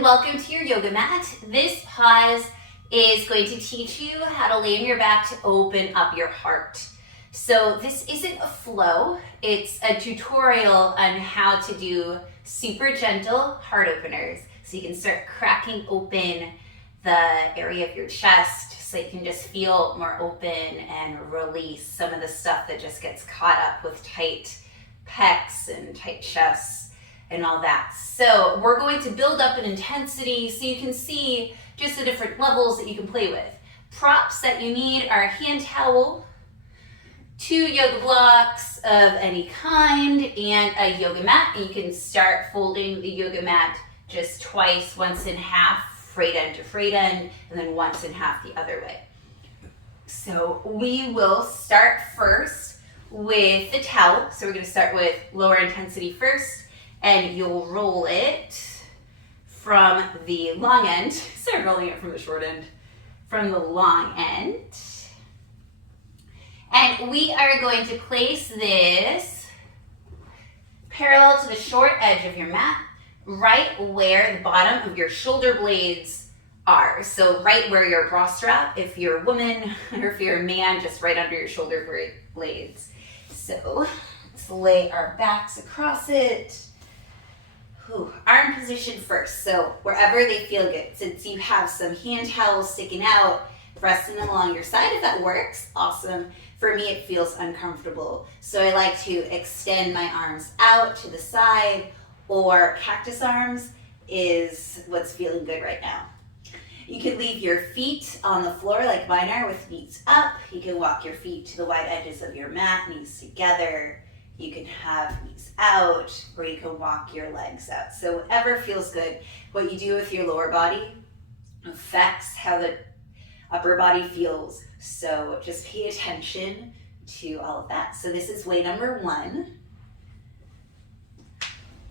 and welcome to your yoga mat. This pause is going to teach you how to lay on your back to open up your heart. So this isn't a flow, it's a tutorial on how to do super gentle heart openers. So you can start cracking open the area of your chest so you can just feel more open and release some of the stuff that just gets caught up with tight pecs and tight chests and all that. So we're going to build up an intensity so you can see just the different levels that you can play with. Props that you need are a hand towel, 2 yoga blocks of any kind, and a yoga mat. And you can start folding the yoga mat just twice, once in half, frayed end to frayed end, and then once in half the other way. So we will start first with the towel. So we're going to start with lower intensity first, and you'll roll it from the long end. Start rolling it from the short end, from the long end. And we are going to place this parallel to the short edge of your mat, right where the bottom of your shoulder blades are. So right where your bra strap, if you're a woman, or if you're a man, just right under your shoulder blades. So let's lay our backs across it. Arm position first, so wherever they feel good. Since you have some hand towels sticking out, resting along your side, if that works, awesome. For me, it feels uncomfortable. So I like to extend my arms out to the side, or cactus arms is what's feeling good right now. You can leave your feet on the floor like mine are with knees up. You can walk your feet to the wide edges of your mat, knees together. You can have knees out, or you can walk your legs out. So whatever feels good. What you do with your lower body affects how the upper body feels. So just pay attention to all of that. So this is way number 1.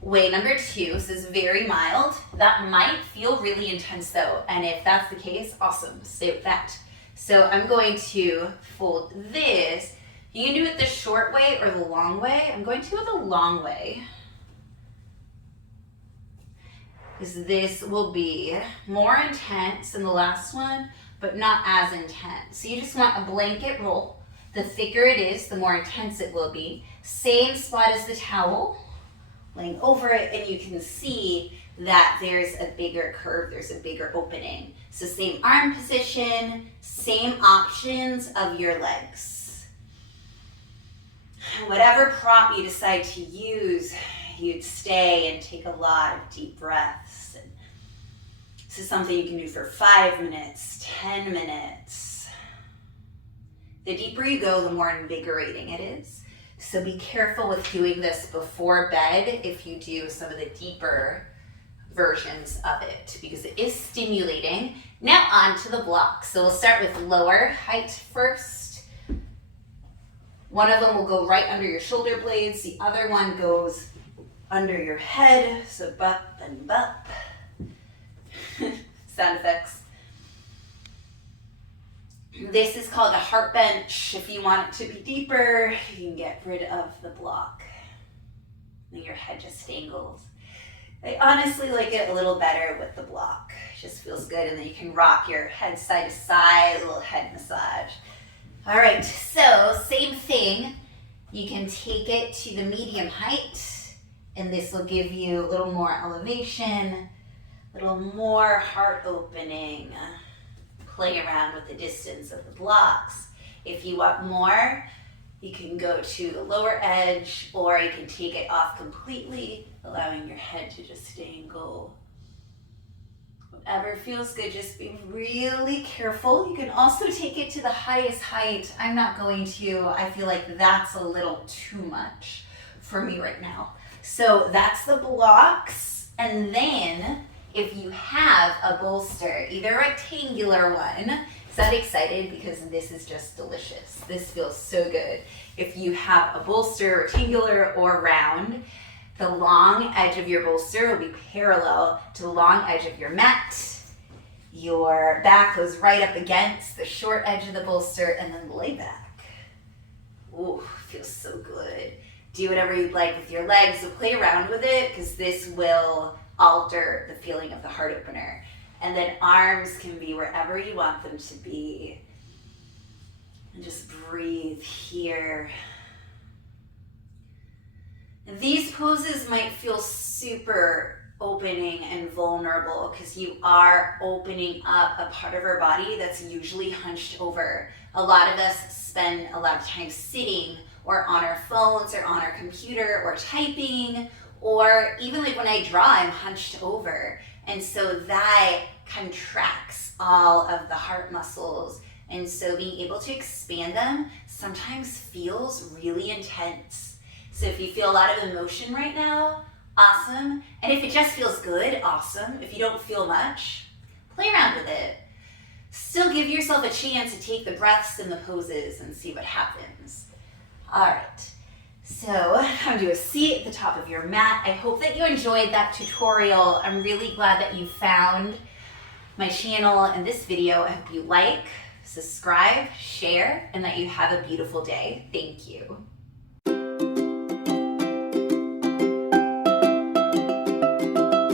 Way number 2, so this is very mild. That might feel really intense though. And if that's the case, awesome, stay with that. So I'm going to fold this. You can do it the short way or the long way. I'm going to do the long way, because this will be more intense than the last one, but not as intense. So you just want a blanket roll. The thicker it is, the more intense it will be. Same spot as the towel, laying over it, and you can see that there's a bigger curve, there's a bigger opening. So same arm position, same options of your legs. Whatever prop you decide to use, you'd stay and take a lot of deep breaths. And this is something you can do for 5 minutes, 10 minutes. The deeper you go, the more invigorating it is. So be careful with doing this before bed if you do some of the deeper versions of it, because it is stimulating. Now on to the blocks. So we'll start with lower height first. One of them will go right under your shoulder blades. The other one goes under your head. So bup and bup. Sound effects. This is called a heart bench. If you want it to be deeper, you can get rid of the block. And your head just dangles. I honestly like it a little better with the block. It just feels good. And then you can rock your head side to side, a little head massage. All right, so same thing. You can take it to the medium height, and this will give you a little more elevation, a little more heart opening. Play around with the distance of the blocks. If you want more, you can go to the lower edge, or you can take it off completely, allowing your head to just dangle. Whatever feels good, just be really careful. You can also take it to the highest height. I'm not going to. I feel like that's a little too much for me right now. So that's the blocks. And then if you have a bolster, either a rectangular one, so I'm excited because this is just delicious. This feels so good. If you have a bolster, rectangular or round, the long edge of your bolster will be parallel to the long edge of your mat. Your back goes right up against the short edge of the bolster, and then lay back. Ooh, feels so good. Do whatever you'd like with your legs, so play around with it, because this will alter the feeling of the heart opener. And then arms can be wherever you want them to be. And just breathe here. And these poses might feel super opening and vulnerable because you are opening up a part of our body that's usually hunched over. A lot of us spend a lot of time sitting or on our phones or on our computer or typing, or even like when I draw, I'm hunched over. And so that contracts all of the heart muscles. And so being able to expand them sometimes feels really intense. So if you feel a lot of emotion right now, awesome. And if it just feels good, awesome. If you don't feel much, play around with it. Still give yourself a chance to take the breaths and the poses and see what happens. All right. So I'm gonna do a seat at the top of your mat. I hope that you enjoyed that tutorial. I'm really glad that you found my channel and this video. I hope you like, subscribe, share, and that you have a beautiful day. Thank you.